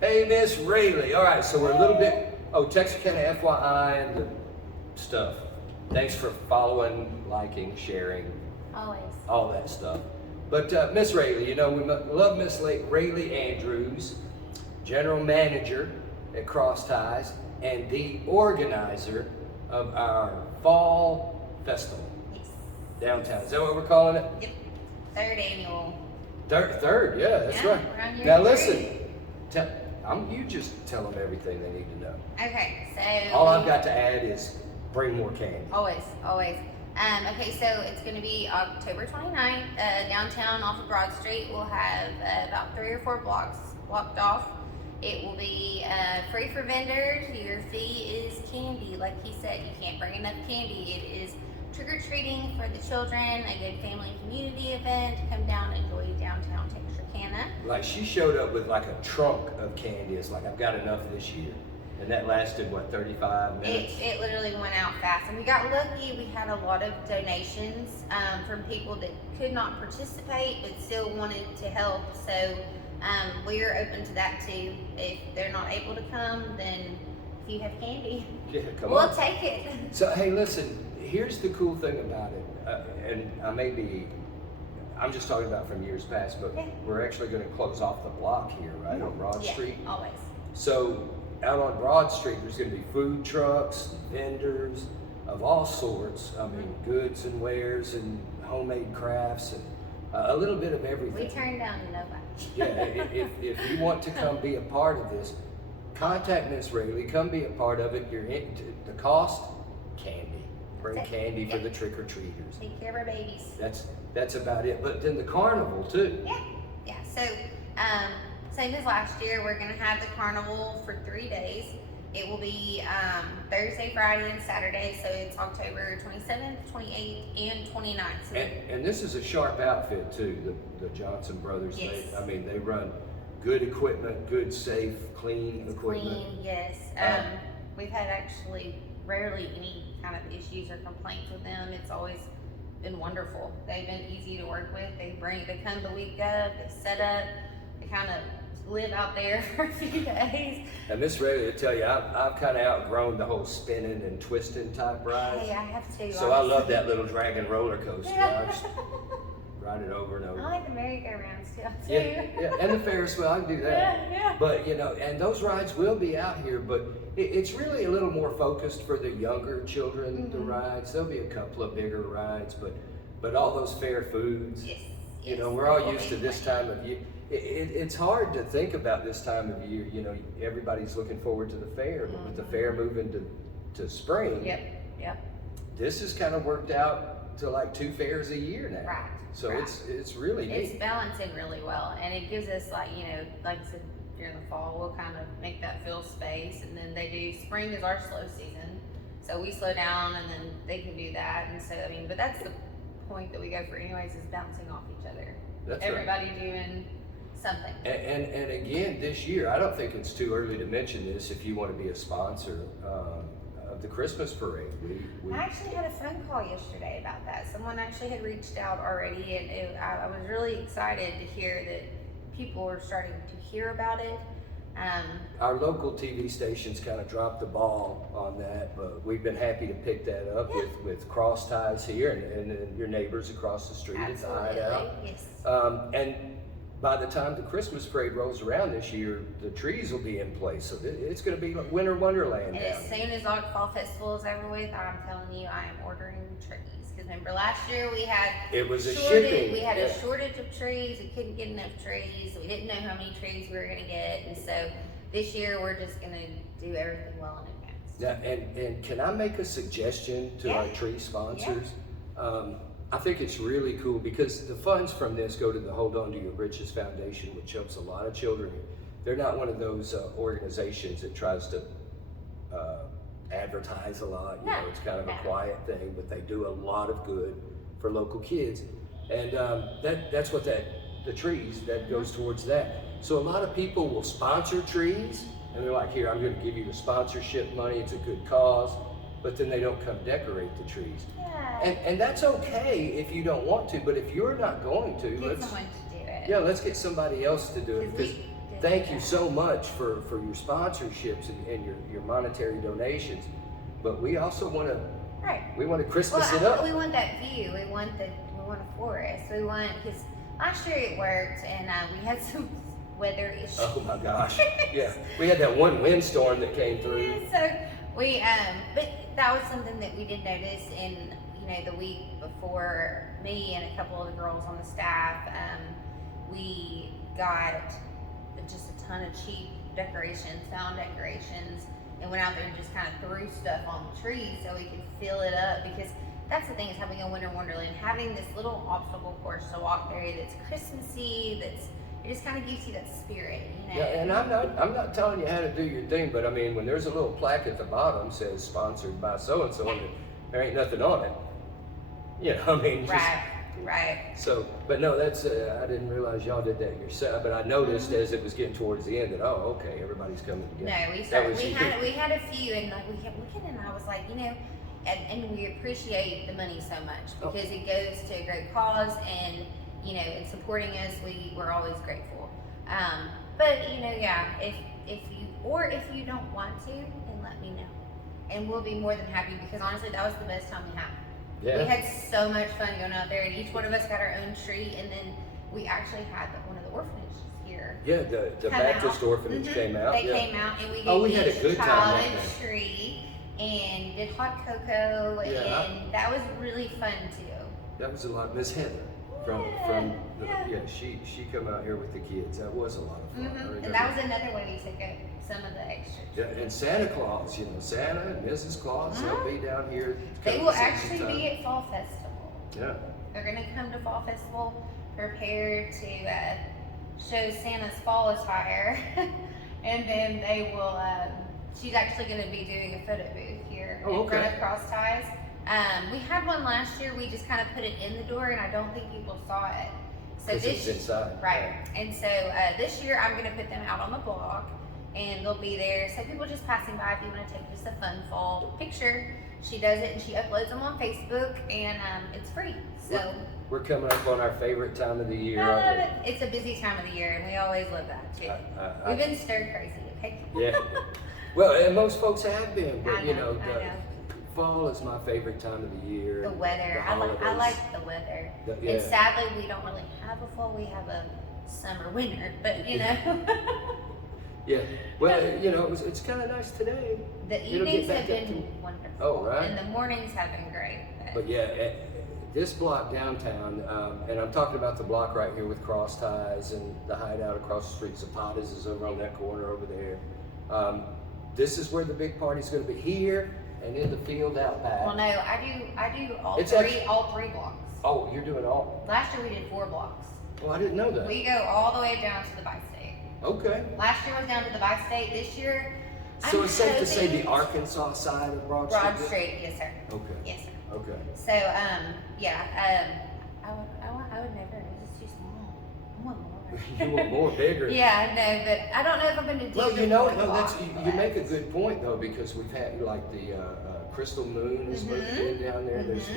Hey, Miss Rayleigh. All right, so we're a little bit, Texarkana FYI and the stuff. Thanks for following, liking, sharing, Always. all that stuff. But Miss Rayleigh, you know, we love Miss Rayleigh Andrews, General Manager at Cross Ties and the organizer of our Fall Festival Yes. downtown. Is that what we're calling it? Yep. Third annual. Third, yeah, that's Yeah, right. we're on year Now three. listen, you just tell them everything they need to know. Okay, so. All I've got to add is bring more candy. Always. Okay, so it's going to be October 29th, downtown off of Broad Street. We'll have about 3 or 4 blocks blocked off. It will be free for vendors. Your fee is candy. Like he said, you can't bring enough candy. It is trick-or-treating for the children, a good family and community event. Come down and enjoy downtown Texarkana. Like she showed up with like a trunk of candy. It's like I've got enough this year. And that lasted what, 35 minutes? It literally went out fast, and we got lucky. We had a lot of donations from people that could not participate but still wanted to help. So we're open to that too. If they're not able to come, then if you have candy, Yeah, come we'll on. take it. So hey, listen. Here's the cool thing about it, and I'm just talking about from years past, but Yeah. we're actually going to close off the block here, right, on Broad Yeah, Street. always. So out on Broad Street, there's going to be food trucks, vendors of all sorts. I mean, goods and wares and homemade crafts and a little bit of We everything. turned down nobody. Yeah, if you want to come be a part of this, contact Miss Rayleigh. Come be a part of it. The cost, candy. Bring That's it. candy for Yeah. the trick-or-treaters. Take care of our babies. That's about it. But then the carnival too. Yeah. So, same as last year, we're gonna have the carnival for 3 days. It will be Thursday, Friday, and Saturday. So it's October 27th, 28th, and 29th. So And this is a sharp outfit too. The Johnson brothers. Yes. They run good equipment, good, safe, clean it's equipment. clean, yes. We've had actually rarely any kind of issues or complaints with them. It's always been wonderful. They've been easy to work with. They come the week of, they set up, they kind of live out there for a few days. And Miss Rayleigh, to tell you, I've kind of outgrown the whole spinning and twisting type rides. Hey, I have to. So I love that little dragon roller coaster. Yeah. I just ride it over and over. I like the merry-go-round still too. Yeah, and the Ferris wheel, I can do that. Yeah. But you know, and those rides will be out here, but it's really a little more focused for the younger children. The rides, there'll be a couple of bigger rides, but all those fair foods. Yes. You know, we're all used to this time of year. It's hard to think about this time of year. You know, everybody's looking forward to the fair, but with the fair moving to spring, Yep. this has kind of worked out to like 2 fairs a year now. Right. So right. it's really It's neat. balancing really well, and it gives us like I said, during the fall we'll kind of make that fill space, and then they do spring is our slow season, so we slow down, and then they can do that, and so but that's the point that we go for anyways, is bouncing off each other. That's right. Everybody doing something. And again, this year, I don't think it's too early to mention this if you want to be a sponsor of the Christmas parade. I actually had a phone call yesterday about that. Someone actually had reached out already, and I was really excited to hear that people were starting to hear about it. Our local TV stations kind of dropped the ball on that, but we've been happy to pick that up with Cross Ties here and your neighbors across the street at the Hideout. Yes. And by the time the Christmas parade rolls around this year, the trees will be in place. So it's going to be like winter wonderland And down as here. soon as our fall festival is over with, I'm telling you, I am ordering trees. Because remember last year we had It was a shortage. shipping. We had yeah. a shortage of trees. We couldn't get enough trees. We didn't know how many trees we were going to get, and so this year we're just going to do everything well in advance. Now, and can I make a suggestion to our tree sponsors? I think it's really cool because the funds from this go to the Hold On to Your Britches Foundation, which helps a lot of children. They're not one of those organizations that tries to advertise a lot. You know, it's kind of a quiet thing, but they do a lot of good for local kids. And that's what the trees, that goes towards that. So a lot of people will sponsor trees, and they're like, here, I'm going to give you the sponsorship money. It's a good cause. But then they don't come decorate the trees. Yeah. And that's okay if you don't want to, but if you're not going to, Get someone to do it. let's get somebody else to do it. Because Because thank you so much for your sponsorships and your monetary donations. But we also want to Right. we want to Christmas it up. We want that view. We want a forest. We want, because last year it worked, and we had some weather issues. Oh my gosh! Yeah, we had that one windstorm that came through. So we but that was something that we did notice in, the week before. Me and a couple of the girls on the staff, we got just a ton of cheap decorations, found decorations, and went out there and just kind of threw stuff on the trees so we could fill it up, because that's the thing, is having a winter wonderland, having this little obstacle course to walk there that's Christmassy, it just kind of gives you that spirit, Yeah, and I'm not telling you how to do your thing, but I mean, when there's a little plaque at the bottom says sponsored by so and so, and there ain't nothing on it. I mean, just, Right. So, but no, that's I didn't realize y'all did that yourself. But I noticed as it was getting towards the end that okay, everybody's coming together. No, we had a few, and like we kept looking, and I was like, and we appreciate the money so much because it goes to a great cause, and in supporting us, we're always grateful. But if you don't want to, then let me know, and we'll be more than happy, because honestly, that was the best time we had. Yeah. We had so much fun going out there, and each one of us got our own tree, and then we actually had one of the orphanages here. Yeah, the Baptist orphanage came out. They yeah. came out, and we had a good time child that a tree, and did hot cocoa, Yeah. and that was really fun too. That was a lot. Miss Heather she come out here with the kids. That was a lot of fun. I remember. And that was another way we took some of the extras. Yeah, and Santa Claus, Santa and Mrs. Claus, they'll be down here. They will actually be at Fall Festival. Yeah. They're gonna come to Fall Festival prepared to show Santa's fall attire, and then they will. She's actually gonna be doing a photo booth here in front of Cross Ties. We had one last year. We just kind of put it in the door, and I don't think people saw it. So this inside. Right. And so this year I'm gonna put them out on the block, and they'll be there. So people just passing by, if you want to take just a fun fall picture, she does it and she uploads them on Facebook, and it's free. So we're coming up on our favorite time of the year. It's a busy time of the year, and we always love that too. We've been stir crazy, okay? Yeah. Well, and most folks have been, but I know. fall is my favorite time of the year. The weather. I like the weather. And sadly, we don't really have a fall. We have a summer, winter, but Yeah. Well, it's kind of nice today. The evenings have been wonderful. Oh, right. And the mornings have been great. But yeah, this block downtown, and I'm talking about the block right here with Cross Ties and the Hideout across the street. Zapata's is over on that corner over there. This is where the big party's going to be, here and in the field out back. Well, no, I do all three blocks. Oh, you're doing all? Last year we did 4 blocks. Well, I didn't know that. We go all the way down to the Bi-State. Okay. Last year was down to the Bi-State. This year, so it's safe to say the Arkansas side of Broad Street? Broad Street, yes sir. Okay. Yes sir. Okay. So, I would never. It's just too small. I want more. You want more, bigger? Yeah, no, but I don't know if I'm going to do. Well, you make a good point though, because we've had like the Crystal Moon is moved in down there. There's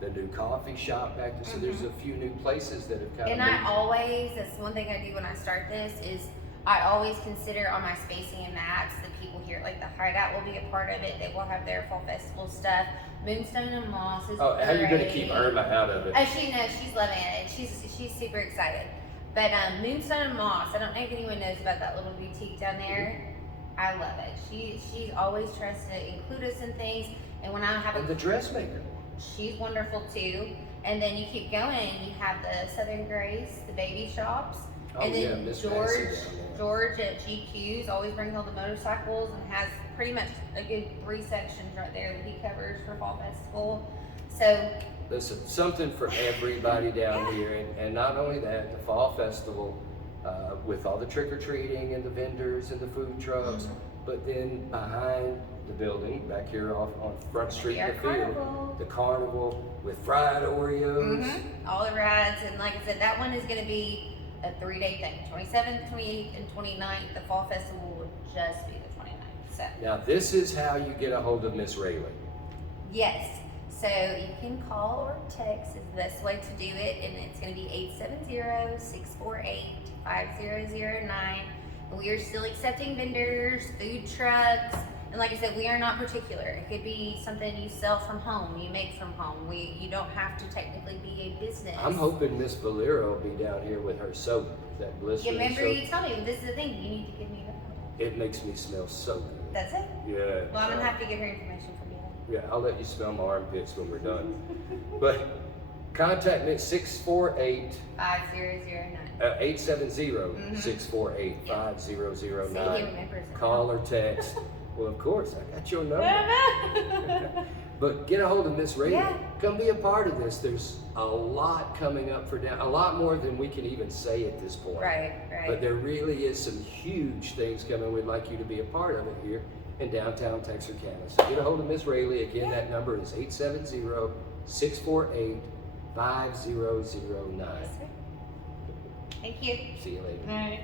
the new coffee shop back there. So there's a few new places that have kind of. And that's one thing I do when I start this is I always consider on my spacing and maps the people here, like the Hideout will be a part of it. They will have their fall festival stuff. Moonstone and Moss is. Oh, how are you going to keep Irma out of it? Oh, she's loving it. She's super excited. But Moonstone and Moss, I don't know if anyone knows about that little boutique down there. I love it. She always tries to include us in things, and when I have the dressmaker. She's wonderful too. And then you keep going, and you have the Southern Grace, the baby shops. Oh, and then Miss George at GQ's always brings all the motorcycles and has pretty much a good 3 sections right there that he covers for Fall Festival. So listen, something for everybody down here, and not only that, the Fall Festival with all the trick-or-treating and the vendors and the food trucks, but then behind the building, back here on Front Street in the field, the carnival with fried Oreos. All the rides, and like I said, that one is going to be a 3-day thing. 27th, 28th, and 29th. The Fall Festival will just be the 29th. So now this is how you get a hold of Miss Rayleigh. Yes. So you can call or text is the best way to do it, and it's going to be 870-648-5009. We are still accepting vendors, food trucks, and like I said, we are not particular. It could be something you sell from home, you make from home. You don't have to technically be a business. I'm hoping Miss Valero will be down here with her soap, that You blistering remember soap. you told me, this is the thing, you need to give me that. It makes me smell so good. That's it? Yeah. Well, I'm gonna have to get her information from you. Yeah, I'll let you smell my armpits when we're done. But contact me at 648 5009. 870 648 See, he 5009. remembers it. Call or text. Well, of course, I got your number. But get a hold of Miss Rayleigh. Yeah. Come be a part of this. There's a lot coming up for down, a lot more than we can even say at this point. Right. But there really is some huge things coming. We'd like you to be a part of it here in downtown Texarkana. So get a hold of Miss Rayleigh. Again, that number is 870 648 5009. Thank you. See you later. All right.